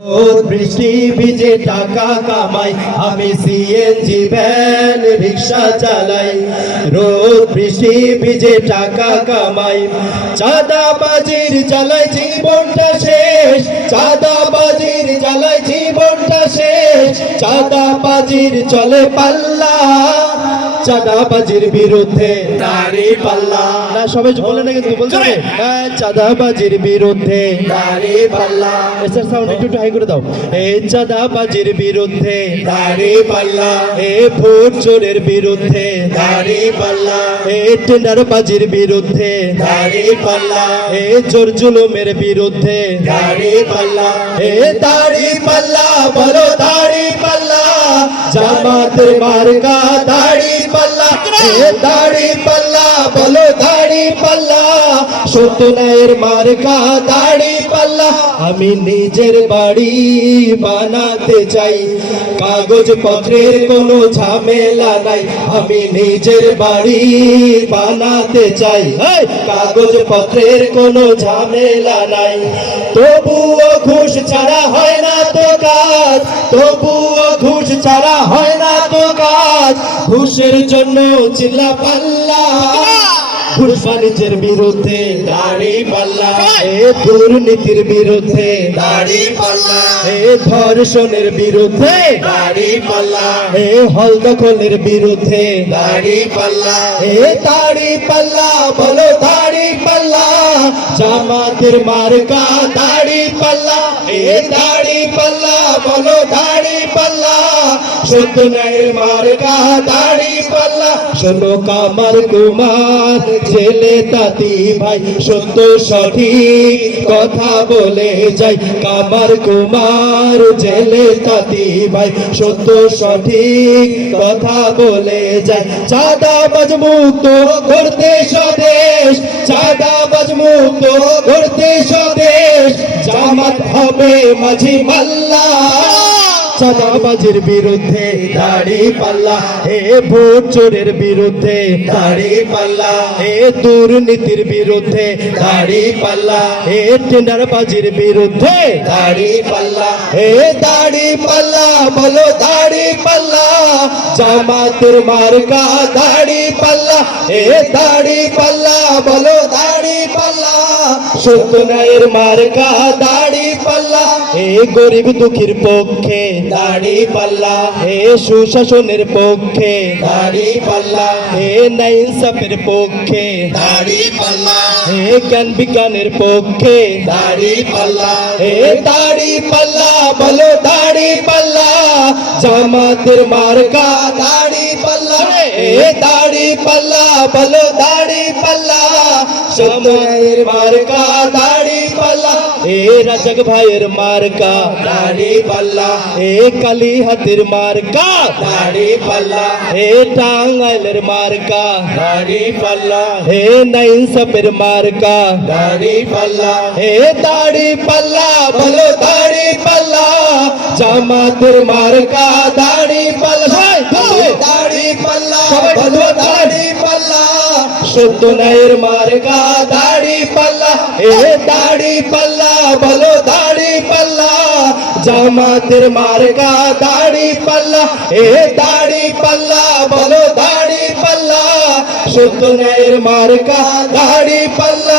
বৃষ্টি ভিজে টাকা কামাই, আমি সিএনজি ভ্যান রিক্সা চালাই। রোদ বৃষ্টি ভিজে টাকা কামাই, চাঁদাবাজির জ্বালায় জীবনটা শেষ, চাঁদাবাজির জ্বালায় জীবনটা শেষ। চাঁদাবাজির চলে পাল্লা, চাঁদাবাজির বিরুদ্ধে দাড়ি পাল্লা। না সবাই বলে না কিন্তু বলছে চাঁদাবাজির বিরুদ্ধে দাড়ি পাল্লা। এসআর সাউন্ড একটু হাই করে দাও। এই চাঁদাবাজির বিরুদ্ধে দাড়ি পাল্লা, এ ভোট চোরের বিরুদ্ধে দাড়ি পাল্লা, এ টেন্ডারবাজির বিরুদ্ধে দাড়ি পাল্লা, এ জোর জুলুমের বিরুদ্ধে দাড়ি পাল্লা। এ দাড়ি পাল্লা বলো দাড়ি পাল্লা, জামাতের মার্কা দাড়ি পাল্লা। এ দাড়ি পাল্লা বলো দাড়ি পাল্লা, সত্যনায়ের মার্কা দাড়ি পাল্লা। আমি নিজের বাড়ি বানাতে চাই, কাগজ পত্রের কোনো ঝামেলা নাই। আমি নিজের বাড়ি বানাতে চাই, কাগজ পত্রের কোনো ঝামেলা নাই। তবুও ঘুষ ছাড়া হয় না তো কাজ, তবুও ঘুষ ছাড়া হয় না তো কাজ। ঘুষের জন্য চিল্লা পাল্লা, ঘুষ বাণিজ্যের বিরুদ্ধে দাড়ি পাল্লা, এ দুর্নীতির বিরুদ্ধে দাড়ি পাল্লা, এ ধর্ষণের বিরুদ্ধে দাড়ি পাল্লা, এ হল দখলের বিরুদ্ধে দাড়ি পাল্লা। এ দাড়ি পাল্লা বলো দাড়ি পাল্লা, জামাতের মার্কা দাড়ি পাল্লা। এ দাড়ি পাল্লা বলো দাড়ি পাল্লা, সত্যনায়ের মার্কা দাড়ি পাল্লা। শোনো কামার কুমার ছেলে তাতি ভাই, সত্য সঠিক কথা বলে যাই। কামার কুমার ছেলে তাতি ভাই, সত্য সঠিক কথা বলে যাই। চাঁদাবাজ মুক্ত করতে স্বদেশ, চাঁদাবাজ মুক্ত করতে স্বদেশ। জামাত হবে মাঝি মাল্লা, চাঁদাবাজির বিরুদ্ধে দাড়ি পাল্লা, এ ভোট চোরের বিরুদ্ধে দাড়ি পাল্লা, এ দুর্নীতির বিরুদ্ধে দাড়ি পাল্লা, এ টেন্ডারবাজির বিরুদ্ধে দাড়ি পাল্লা। এ দাড়ি পাল্লা বলো দাড়ি পাল্লা, জামাতের মার্কা দাড়ি পাল্লা। এ দাড়ি পাল্লা বলো দাড়ি পাল্লা, সত্যনায়ের মার্কা দাড়ি পাল্লা। এ গরিব দুঃখীর পক্ষে দাড়ি পাল্লা, এ সুশাসনের পক্ষে দাড়ি পাল্লা, এ ন্যায় ইনসাফের পক্ষে দাড়ি পাল্লা, এ জ্ঞান বিজ্ঞানের পক্ষে দাড়ি পাল্লা। এ দাড়ি পাল্লা বলো দাড়ি পাল্লা, জামাতের মার্কা দাড়ি পাল্লা। এ দাড়ি পাল্লা বলো দাড়ি পাল্লা, সত্যনায়ের মার্কা দাড়ি পাল্লা। এ রাজাক ভাইয়ের মার্কা দাড়ি পাল্লা, এ কালী হাতের মার্কা দাড়ি পাল্লা, এ টাঙ্গাইলের মার্কা দাড়ি পাল্লা, এ নাইনসাপের মার্কা দাড়ি পাল্লা। এ দাড়ি পাল্লা বলো দাড়ি পাল্লা, জামাতের মার্কা দাড়ি পাল্লা। দাড়ি পাল্লা বলো দাড়ি পাল্লা, সত্যনায়ের মার্কা দাড়ি পাল্লা। এ দাড়ি পাল্লা বলো দাড়ি পাল্লা, জামাতের মার্কা দাড়ি পাল্লা। এ দাড়ি পাল্লা বলো দাড়ি পাল্লা, সত্যনায়ের মার্কা দাড়ি পাল্লা।